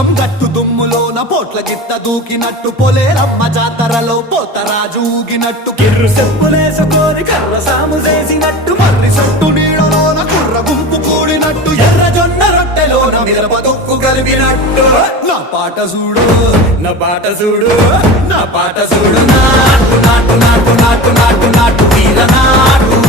పోచం గట్టు దుమ్ములోన పోట్ల గిత్త దూకినట్టు పొలేరమ్మ జాతరలో పోతరాజు ఊగినట్టు కిర్రు చెప్పులేసుకొని కర్ర సాము చేసినట్టు మర్రి సొట్టు నీడలోన కుర్ర గుంపు కూడినట్టు ఎర్ర జొన్న రొట్టెలోన మిరప దొక్కు కలిపినట్టు నా పాట చూడు నా పాట చూడు నా పాట చూడు నాటు నాటు నాటు నాటు నాటు నాటు వీర నాటు